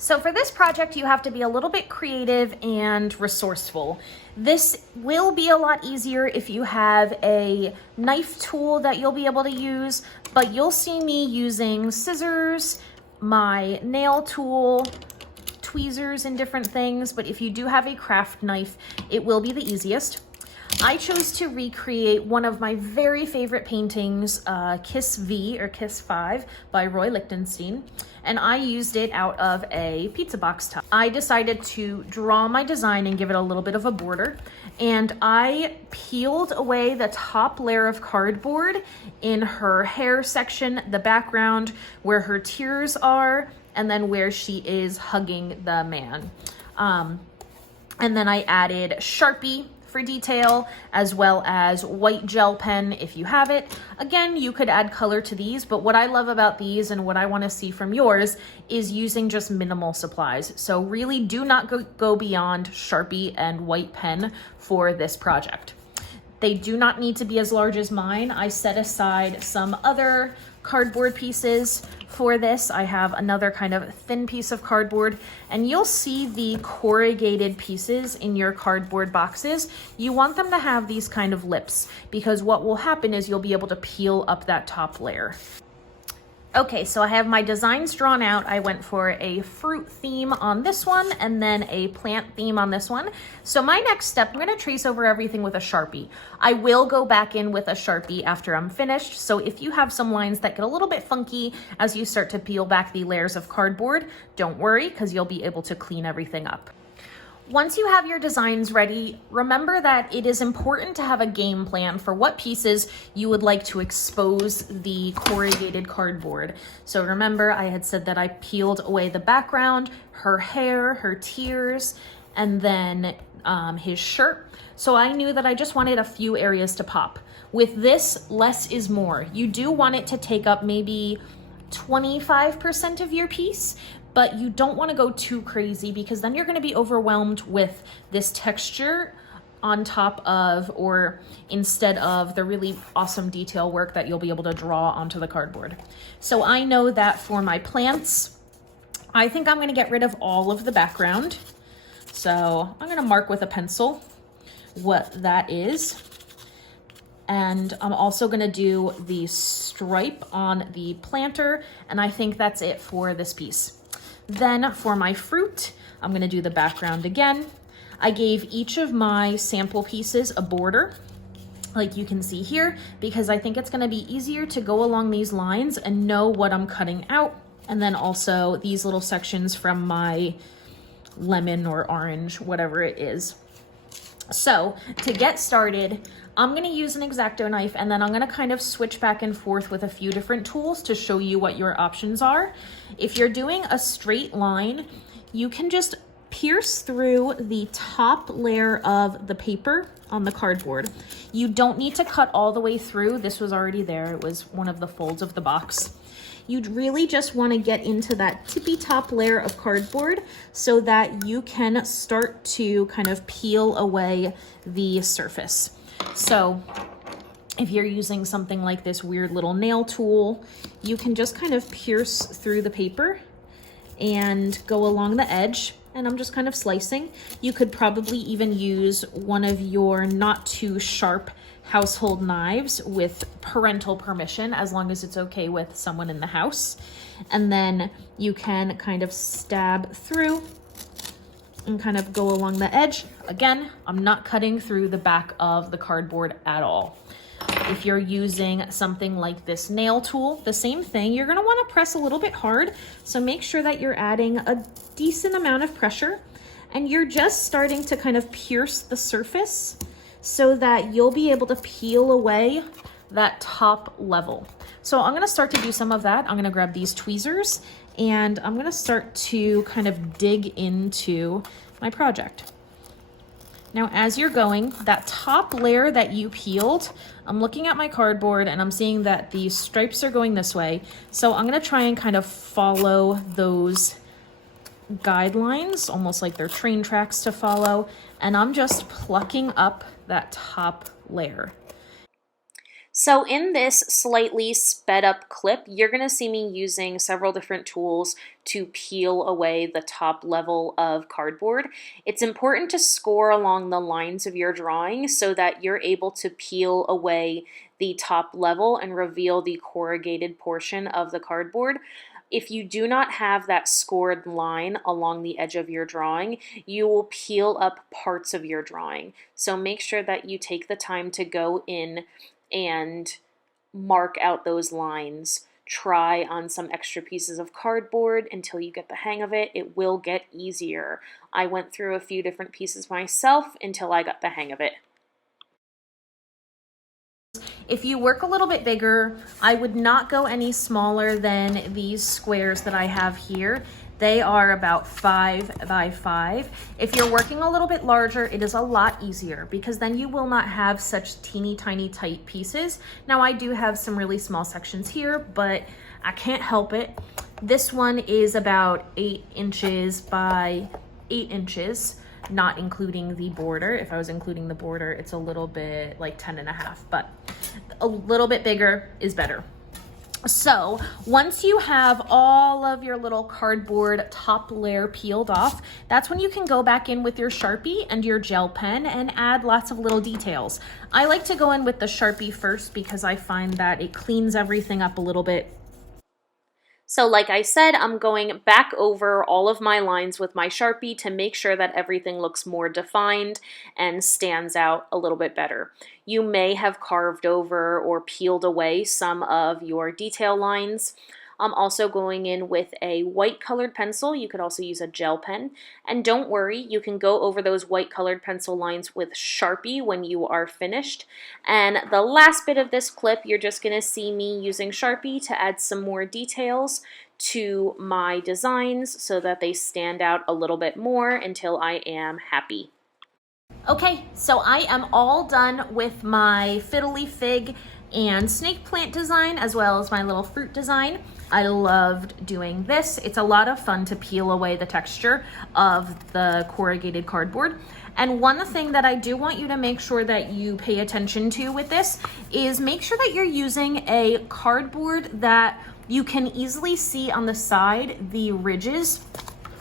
So for this project, you have to be a little bit creative and resourceful. This will be a lot easier if you have a knife tool that you'll be able to use, but you'll see me using scissors, my nail tool, tweezers, and different things. But if you do have a craft knife, it will be the easiest. I chose to recreate one of my very favorite paintings, Kiss V or Kiss 5 by Roy Lichtenstein, and I used it out of a pizza box tub. I decided to draw my design and give it a little bit of a border, and I peeled away the top layer of cardboard in her hair section, the background, where her tears are, and then where she is hugging the man. And then I added Sharpie for detail, as well as white gel pen if you have it. Again, you could add color to these, but what I love about these and what I want to see from yours is using just minimal supplies. So really do not go beyond Sharpie and white pen for this project. They do not need to be as large as mine. I set aside some other cardboard pieces for this. I have another kind of thin piece of cardboard, and you'll see the corrugated pieces in your cardboard boxes. You want them to have these kind of lips, because what will happen is you'll be able to peel up that top layer. Okay, so I have my designs drawn out. I went for a fruit theme on this one and then a plant theme on this one. So my next step, I'm gonna trace over everything with a Sharpie. I will go back in with a Sharpie after I'm finished. So if you have some lines that get a little bit funky as you start to peel back the layers of cardboard, don't worry, because you'll be able to clean everything up. Once you have your designs ready, remember that it is important to have a game plan for what pieces you would like to expose the corrugated cardboard. So remember, I had said that I peeled away the background, her hair, her tears, and then his shirt. So I knew that I just wanted a few areas to pop. With this, less is more. You do want it to take up maybe 25% of your piece, but you don't want to go too crazy, because then you're going to be overwhelmed with this texture on top of, or instead of, the really awesome detail work that you'll be able to draw onto the cardboard. So I know that for my plants, I think I'm going to get rid of all of the background. So I'm going to mark with a pencil what that is. And I'm also going to do the stripe on the planter, and I think that's it for this piece. Then for my fruit, I'm going to do the background again. I gave each of my sample pieces a border, like you can see here, because I think it's going to be easier to go along these lines and know what I'm cutting out. And then also these little sections from my lemon or orange, whatever it is. So to get started, I'm going to use an X-Acto knife, and then I'm going to kind of switch back and forth with a few different tools to show you what your options are. If you're doing a straight line, you can just pierce through the top layer of the paper on the cardboard. You don't need to cut all the way through. This was already there. It was one of the folds of the box. You'd really just want to get into that tippy top layer of cardboard so that you can start to kind of peel away the surface. So if you're using something like this weird little nail tool, you can just kind of pierce through the paper and go along the edge. And I'm just kind of slicing. You could probably even use one of your not too sharp household knives with parental permission, as long as it's okay with someone in the house. And then you can kind of stab through and kind of go along the edge. Again, I'm not cutting through the back of the cardboard at all. If you're using something like this nail tool, the same thing. You're going to want to press a little bit hard, so make sure that you're adding a decent amount of pressure, and you're just starting to kind of pierce the surface so that you'll be able to peel away that top level. So I'm going to start to do some of that. I'm going to grab these tweezers, and I'm going to start to kind of dig into my project. Now, as you're going, that top layer that you peeled, I'm looking at my cardboard and I'm seeing that the stripes are going this way. So I'm going to try and kind of follow those guidelines, almost like they're train tracks to follow. And I'm just plucking up that top layer. So in this slightly sped up clip, you're going to see me using several different tools to peel away the top level of cardboard. It's important to score along the lines of your drawing so that you're able to peel away the top level and reveal the corrugated portion of the cardboard. If you do not have that scored line along the edge of your drawing, you will peel up parts of your drawing. So make sure that you take the time to go in and mark out those lines. Try on some extra pieces of cardboard until you get the hang of it. It will get easier. I went through a few different pieces myself until I got the hang of it. If you work a little bit bigger, I would not go any smaller than these squares that I have here. They are about 5 by 5. If you're working a little bit larger, it is a lot easier because then you will not have such teeny tiny tight pieces. Now I do have some really small sections here, but I can't help it. This one is about 8 inches by 8 inches, not including the border. If I was including the border, it's a little bit like 10.5, but a little bit bigger is better. So once you have all of your little cardboard top layer peeled off, that's when you can go back in with your Sharpie and your gel pen and add lots of little details. I like to go in with the Sharpie first because I find that it cleans everything up a little bit. So like I said, I'm going back over all of my lines with my Sharpie to make sure that everything looks more defined and stands out a little bit better. You may have carved over or peeled away some of your detail lines. I'm also going in with a white colored pencil. You could also use a gel pen. And don't worry, you can go over those white colored pencil lines with Sharpie when you are finished. And the last bit of this clip, you're just gonna see me using Sharpie to add some more details to my designs so that they stand out a little bit more until I am happy. Okay, so I am all done with my fiddly fig and snake plant design as well as my little fruit design. I loved doing this. It's a lot of fun to peel away the texture of the corrugated cardboard. And one thing that I do want you to make sure that you pay attention to with this is make sure that you're using a cardboard that you can easily see on the side, the ridges.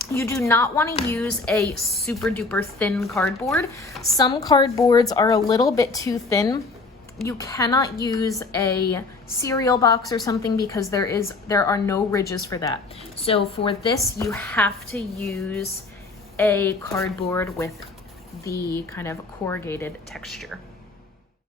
You do not want to use a super duper thin cardboard. Some cardboards are a little bit too thin. You cannot use a cereal box or something because there are no ridges for that. So for this, you have to use a cardboard with the kind of corrugated texture.